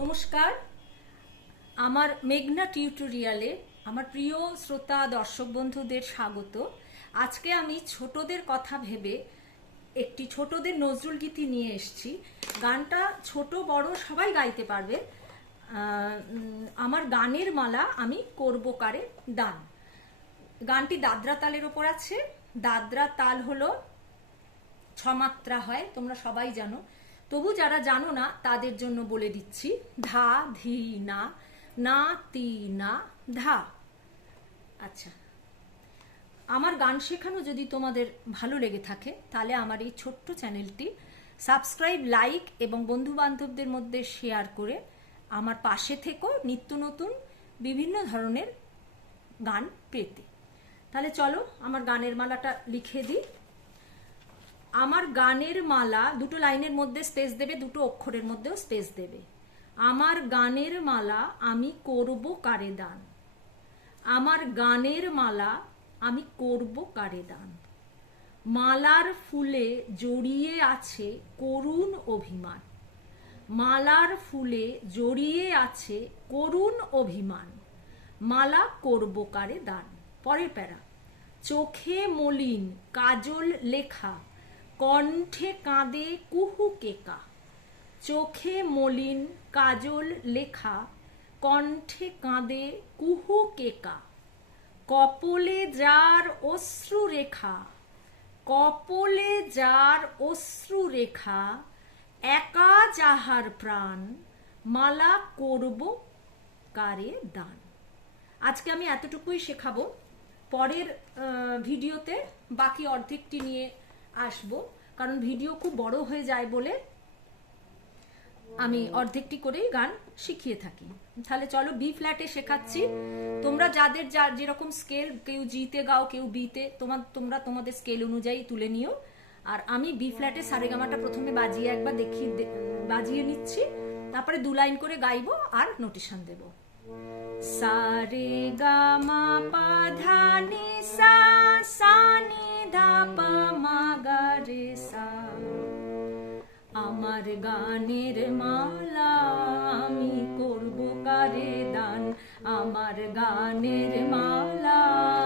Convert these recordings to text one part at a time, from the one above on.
নমস্কার। আমার মেঘনা টিউটোরিয়ালে আমার প্রিয় শ্রোতা, দর্শক বন্ধুদের স্বাগত। আজকে আমি ছোটদের কথা ভেবে একটি ছোটদের নজরুল গীতি নিয়ে এসেছি। গানটা ছোট, বড় সবাই গাইতে পারবে। আমার গানের মালা আমি করব কারে? দান। গানটি দাদরা তালের ওপর আছে। দাদরা তাল হলো ছমাত্রা হয়, তোমরা সবাই জানো। তবু যারা জানো না, তাদের জন্য বলে দিচ্ছি, ধা, ধি, না না, তি, না, ধা। আচ্ছা আমার গান শেখানো যদি তোমাদের ভালো লেগে থাকে, তাহলে আমার এই ছোট্ট চ্যানেলটি সাবস্ক্রাইব, লাইক এবং বন্ধু বান্ধবদের মধ্যে শেয়ার করে আমার পাশে থেকেও নিত্য নতুন, বিভিন্ন ধরনের গান পেতে। তাহলে চলো, আমার গানের মালাটা লিখে দিই। আমার গানের মালা দুটো লাইনের মধ্যে স্পেস দেবে, দুটো অক্ষরের মধ্যেও স্পেস দেবে। আমার গানের মালা আমি করব কারে দান? আমার গানের মালা আমি করব কারে দান? মালার ফুলে জড়িয়ে আছে করুণ অভিমান। মালার ফুলে জড়িয়ে আছে করুণ অভিমান। মালা করব কারে দান? পরের প্যারা। চোখে মলিন কাজল লেখা কণ্ঠে কাঁদে কুহু কেকা, চোখে মলিন কাজল লেখা, কণ্ঠে কাঁদে কুহু কেকা, কপলে যার অশ্রু রেখা, কপলে যার অশ্রু রেখা, একা যাহার প্রাণ মালা করব কারে দান। আজকে আমি এতটুকুই শেখাবো। পরের ভিডিওতে বাকি অর্ধেকটি নিয়ে আসব, কারণ ভিডিও খুব বড় হয়ে যায় বলে আমি অর্ধেকটি করেই গান শিখিয়ে থাকি। তাহলে চলো বি ফ্ল্যাটে শেখাচ্ছি। তোমরা যাদের যা যেরকম স্কেল কেউ জিতে গাও, কেউ বিতে তোমার, তোমরা তোমাদের স্কেল অনুযায়ী তুলে নিও। আর আমি বি ফ্ল্যাটে সারেগামাটা প্রথমে বাজিয়ে একবার দেখিয়ে বাজিয়ে নিচ্ছি। তারপরে দু লাইন করে গাইবো আর নোটিশন দেবো। সারে ধা নি সা সা নি ধা মা গা সা আমার গানের মালা আমি করব কারে দান? আমার গানের মালা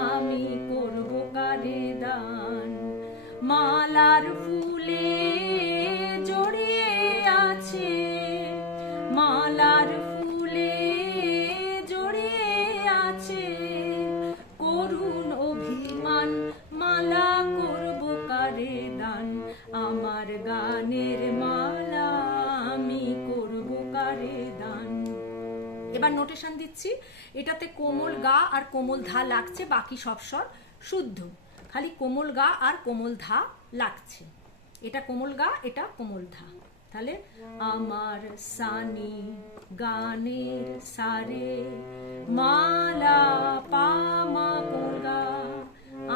এবার দিচ্ছি। এটাতে কোমল গা আর কোমল ধা লাগছে, বাকি সব স্বর শুদ্ধ। খালি কোমল গা আর কোমল ধা লাগছে। এটা কোমল গা, এটা কোমল ধা। তাহলে আমার সানি গানের সারে মালা পামা কোমল গা,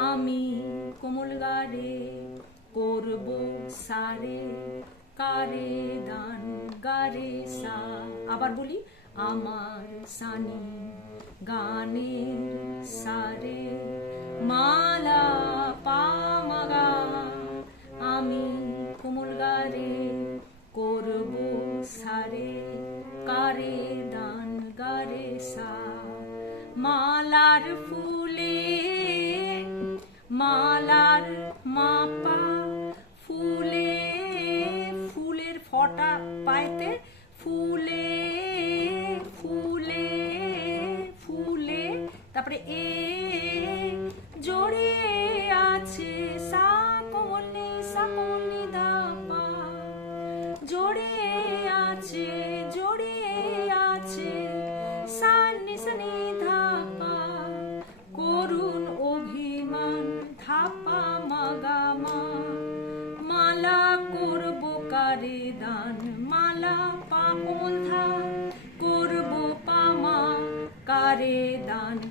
আমি কোমল গারে করব সারে, কারে দান গারে সা। আবার বলি আমার সানি গানের সারে, মালা পামাগা আমি কোমল গারে করব সারে, কারে দান গারে সা মালার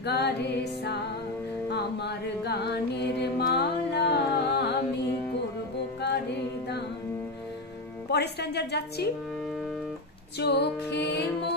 গারে সা আমার গানের মালা আমি করব কারে দান? পরের স্ট্যান্ডার যাচ্ছি। চোখে মলিন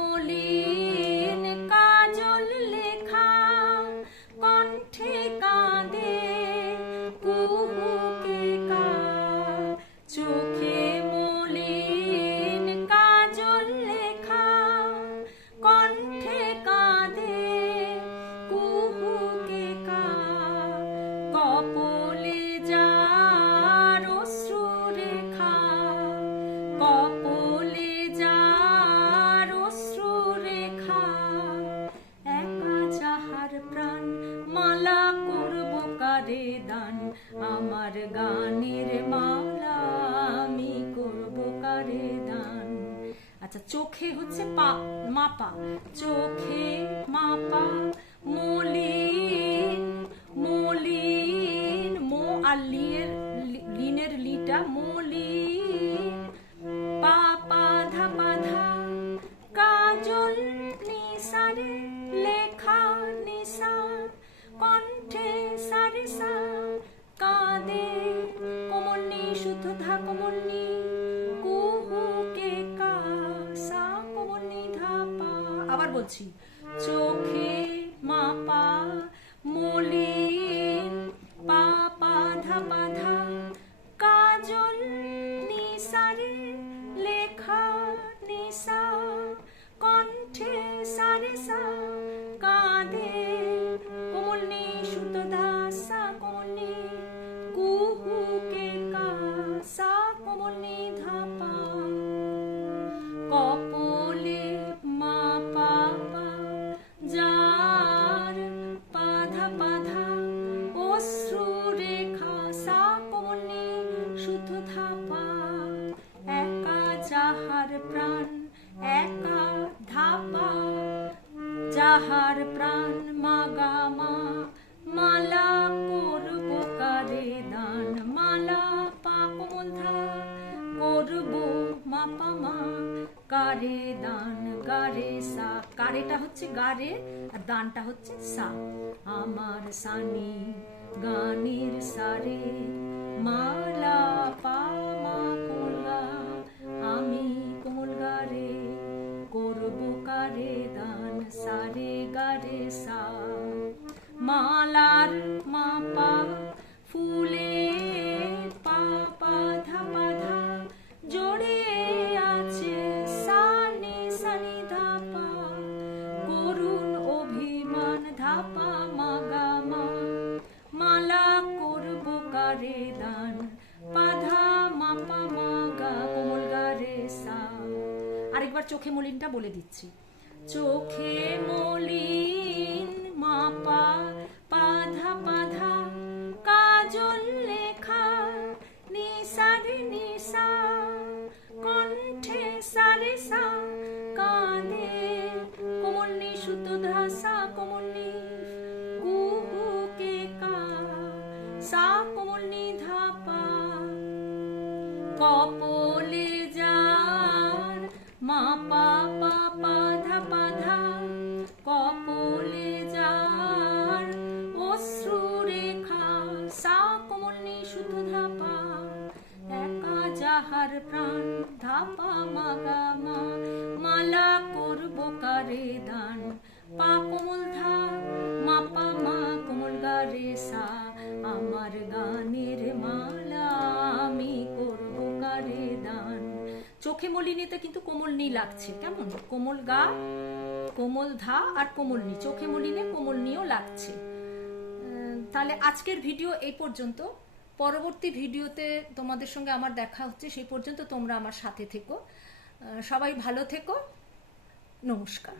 করে দান আমার গানের আমি করব কারে দান। আচ্ছা চোখে হচ্ছে পা, মাপা। চোখে মাপা, মলিন মলিন, মো আর লিয়ের লিনের লিটা মলিন। আবার বলছি চোখে মাপা মলিন যাহার প্রাণ মাগা মা, মালা করব কারে দান, মালা পা কোমল ধা করব মাপা মা, কারে দান গারে সা, কারেটা হচ্ছে গারে আর দানটা হচ্ছে সা। আমার সানি গানের সারে মালা পা মালার মাপা ফুলে পা পাধা পাধা জড়ে আছে সানি সানি ধাপা, করুণ অভিমান ধাপা মাগা মা। মালা করব কারে দান পাধা মাপা মাগা কোমল গারে সা। আরেকবার চোখে মলিনটা বলে দিচ্ছি। চোখে মলিন মাপা পাধা পাধা কাজল লেখা, নিসারে, নিসা, কণ্ঠে সারে সা কাঁদে কোমলনি সুত ধাসা কোমলনি কুহু কে কা, সা কোমলনি ধাপা। কপলে যার মা পা কোমল কোমল চোখে মলিনীতে কিন্তু লাগছে, কেমন? কোমল গা, কোমল ধা আর চোখে মলিনে কোমলনিও লাগছে। তাহলে আজকের ভিডিও এই পর্যন্ত। পরবর্তী ভিডিওতে তোমাদের সঙ্গে আমার দেখা হচ্ছে, সেই পর্যন্ত তোমরা আমার সাথে থেকো। সবাই ভালো থেকো। নমস্কার।